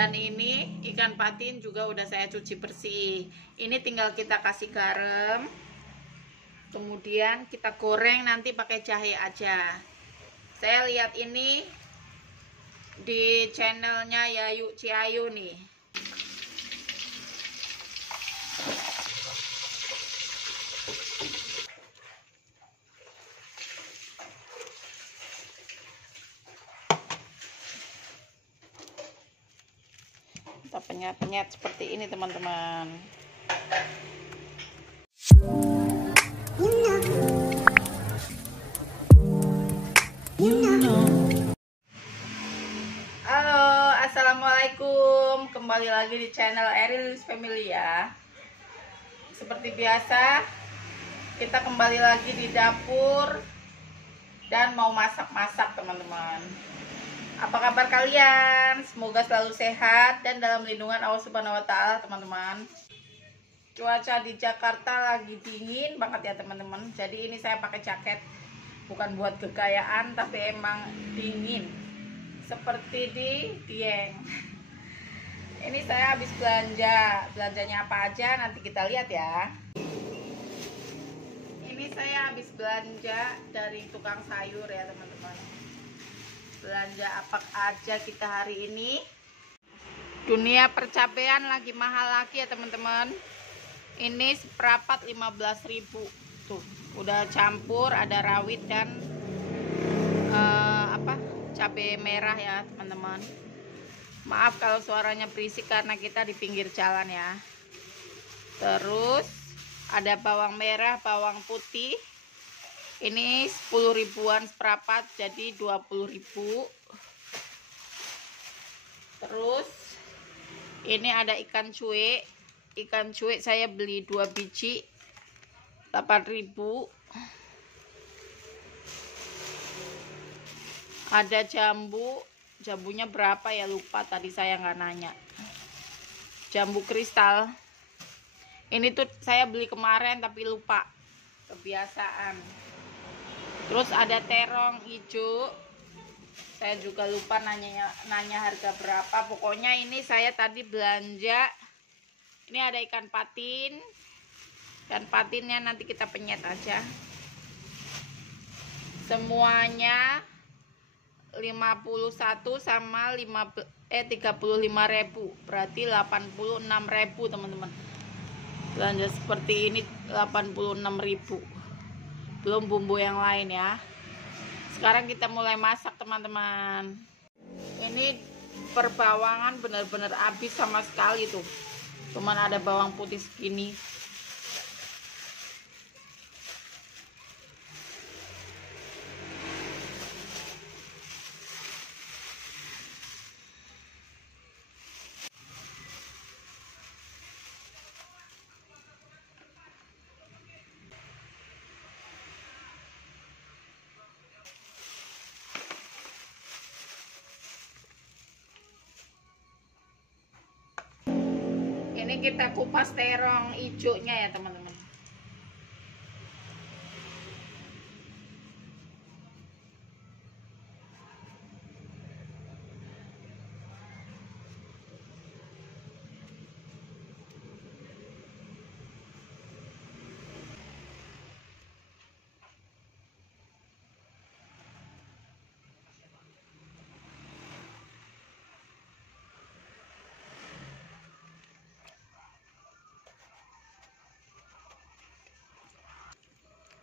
Dan ini ikan patin juga udah saya cuci bersih. Ini tinggal kita kasih garam, kemudian kita goreng nanti pakai jahe aja. Saya lihat ini di channelnya Yayu Ciayu nih. Kita penyet-penyet seperti ini teman-teman. Halo, assalamualaikum. Kembali lagi di channel Eril's Family ya. Seperti biasa, kita kembali lagi di dapur dan mau masak-masak teman-teman. Apa kabar kalian? Semoga selalu sehat dan dalam lindungan Allah Subhanahu wa Ta'ala, teman-teman. Cuaca di Jakarta lagi dingin banget ya, teman-teman. Jadi ini saya pakai jaket, bukan buat kegayaan, tapi emang dingin. Seperti di Dieng. Ini saya habis belanja. Belanjanya apa aja nanti kita lihat ya. Ini saya habis belanja dari tukang sayur ya, teman-teman. Belanja apa aja kita hari ini. Dunia percapean lagi mahal lagi ya teman-teman. Ini seperapat 15.000. Tuh udah campur, ada rawit dan cabai merah ya teman-teman. Maaf kalau suaranya berisik karena kita di pinggir jalan ya. Terus ada bawang merah, bawang putih. Ini 10 ribuan seperapat, jadi 20.000. Terus ini ada ikan cuek. Ikan cuek saya beli 2 biji 8.000. Ada jambu. Jambunya berapa ya, lupa tadi saya nggak nanya. Jambu kristal. Ini tuh saya beli kemarin tapi lupa. Kebiasaan. Terus ada terong hijau. Saya juga lupa nanya harga berapa. Pokoknya ini saya tadi belanja. Ini ada ikan patin. Ikan patinnya nanti kita penyet aja. Semuanya 51 sama 35.000. Berarti 86.000 teman-teman. Belanja seperti ini 86.000. Belum bumbu yang lain ya. Sekarang kita mulai masak teman-teman. Ini perbawangan benar-benar habis sama sekali tuh. Cuman ada bawang putih segini. Ini kita kupas terong hijaunya ya teman-teman.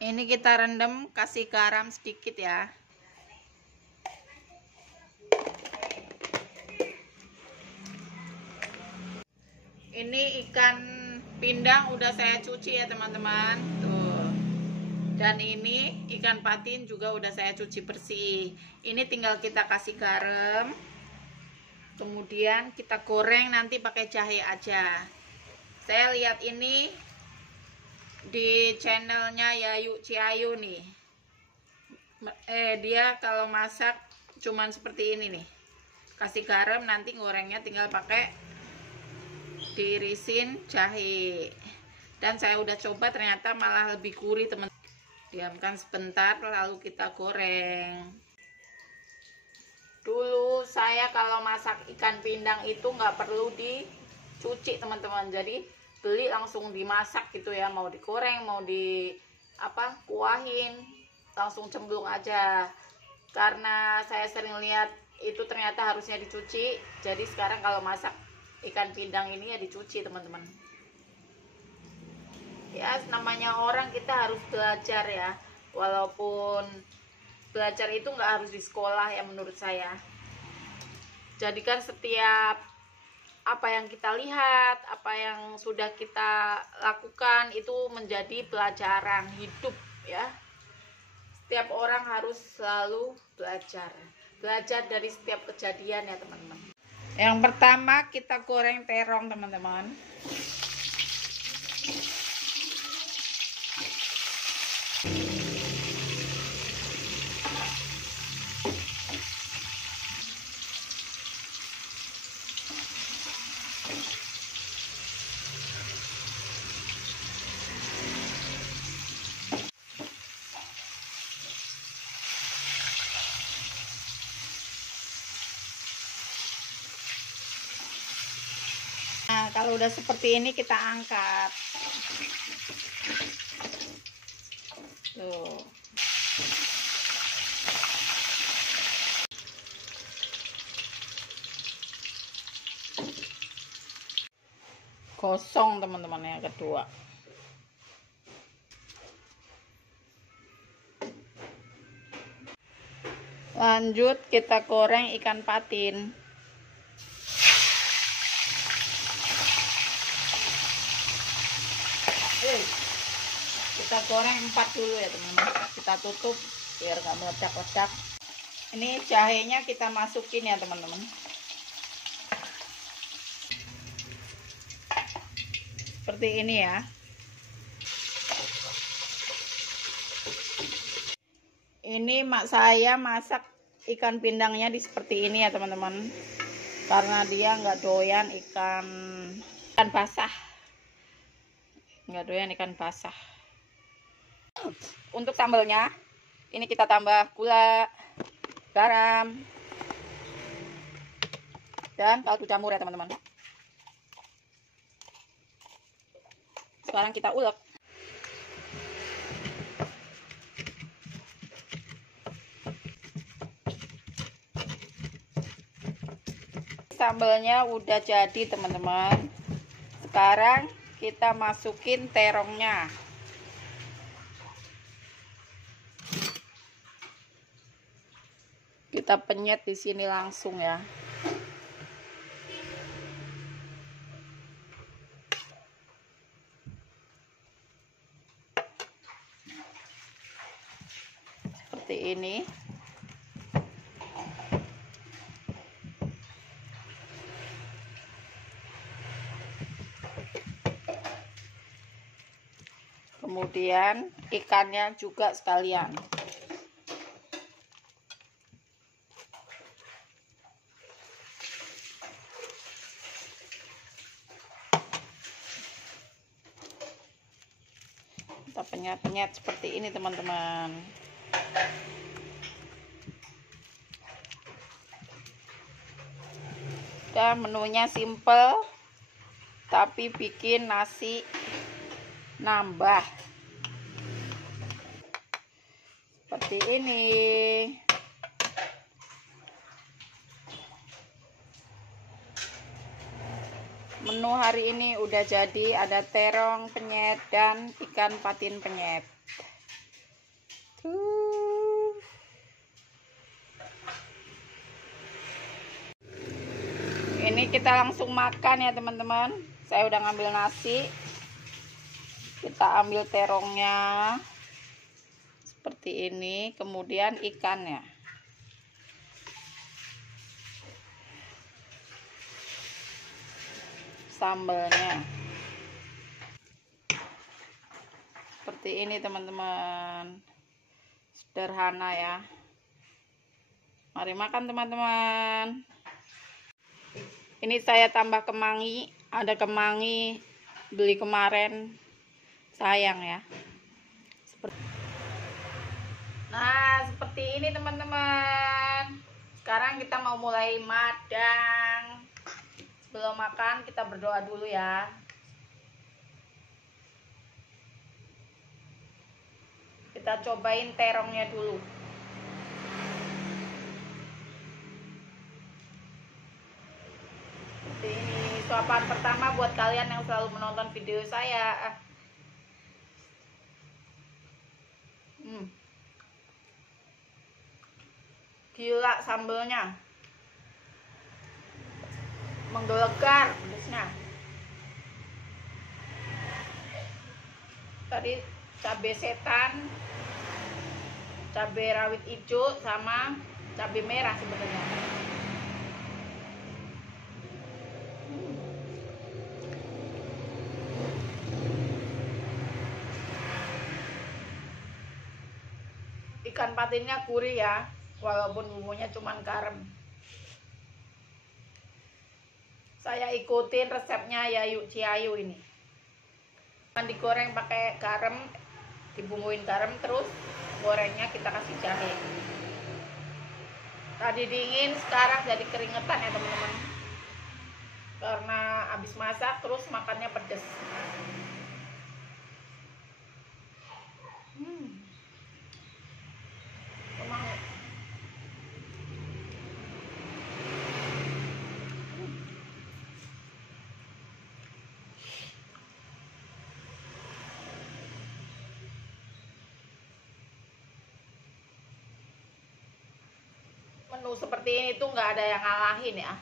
Ini kita rendam, kasih garam sedikit ya. Ini ikan pindang udah saya cuci ya teman-teman. Tuh. Dan ini ikan patin juga udah saya cuci bersih. Ini tinggal kita kasih garam. Kemudian kita goreng nanti pakai jahe aja. Saya lihat ini di channelnya Yayu Ciayu nih. Dia kalau masak cuman seperti ini nih. Kasih garam, nanti gorengnya tinggal pakai diirisin jahe. Dan saya udah coba, ternyata malah lebih gurih teman-teman. Diamkan sebentar lalu kita goreng. Dulu saya kalau masak ikan pindang itu nggak perlu dicuci teman-teman, jadi beli langsung dimasak gitu ya, mau digoreng mau di kuahin, langsung cemplung aja. Karena saya sering lihat itu ternyata harusnya dicuci, jadi sekarang kalau masak ikan pindang ini ya dicuci teman-teman. Ya namanya orang, kita harus belajar ya, walaupun belajar itu nggak harus di sekolah ya menurut saya. Jadikan setiap apa yang kita lihat, apa yang sudah kita lakukan itu menjadi pelajaran hidup ya. Setiap orang harus selalu belajar dari setiap kejadian ya teman-teman. Yang pertama kita goreng terong teman-teman. Nah, kalau udah seperti ini kita angkat. Tuh. Gosong teman-teman yang kedua. Lanjut kita goreng ikan patin. Kita goreng 4 dulu ya teman-teman. Kita tutup biar nggak meledak-ledak. Ini jahenya kita masukin ya teman-teman. Seperti ini ya. Ini mak saya masak ikan pindangnya seperti ini ya teman-teman, karena dia nggak doyan ikan basah, Untuk sambalnya ini kita tambah gula, garam, dan kaldu jamur ya teman-teman. Sekarang kita ulek. Sambalnya udah jadi teman-teman. Sekarang kita masukin terongnya. Kita penyet di sini langsung ya. Seperti ini. Kemudian ikannya juga sekalian. Kita penyet-penyet seperti ini teman-teman. Dan menunya simple, tapi bikin nasi nambah. Seperti ini. Menu hari ini udah jadi, ada terong penyet dan ikan patin penyet. Ini kita langsung makan ya teman-teman. Saya udah ngambil nasi. Kita ambil terongnya seperti ini, kemudian ikannya. Sambalnya seperti ini teman-teman, sederhana ya. Mari makan teman-teman. Ini saya tambah kemangi, ada kemangi beli kemarin, sayang ya. Nah seperti ini teman-teman. Sekarang kita mau mulai madang. Sebelum makan kita berdoa dulu ya. Kita cobain terongnya dulu. Ini suapan pertama buat kalian yang selalu menonton video saya. Gila sambelnya, menggelegar pedasnya. Tadi cabai setan, cabai rawit hijau, sama cabai merah sebenarnya. Ikan patinnya gurih ya, walaupun bumbunya cuman garam. Saya ikutin resepnya Yayu Ciayu ini. Digoreng pakai garam, dibumbuin garam, terus gorengnya kita kasih jahe. Tadi dingin, sekarang jadi keringetan ya teman-teman, karena habis masak terus makannya pedes. Menu seperti ini tuh nggak ada yang ngalahin ya.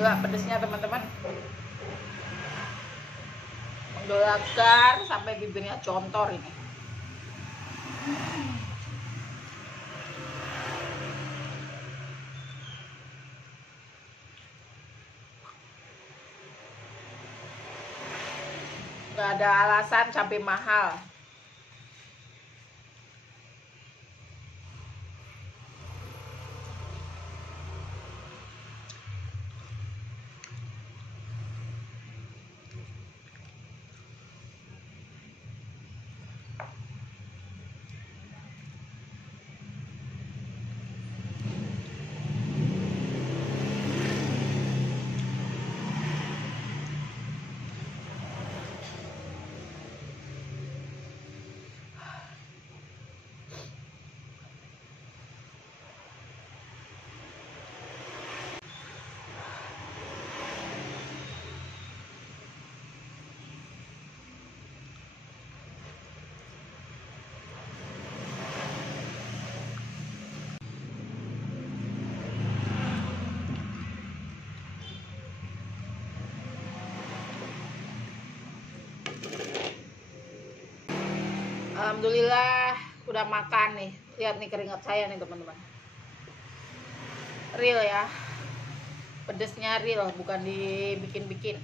Gila pedesnya teman-teman, menggelegar sampai bibirnya contor ini. Gak ada alasan cabai mahal. Alhamdulillah udah makan nih. Lihat nih keringat saya nih teman-teman. Real ya. Pedesnya real, bukan dibikin-bikin.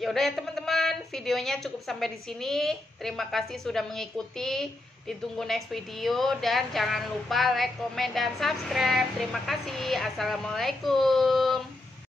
Ya udah ya teman-teman, videonya cukup sampai di sini. Terima kasih sudah mengikuti. Ditunggu next video dan jangan lupa like, komen, dan subscribe. Terima kasih. Assalamualaikum.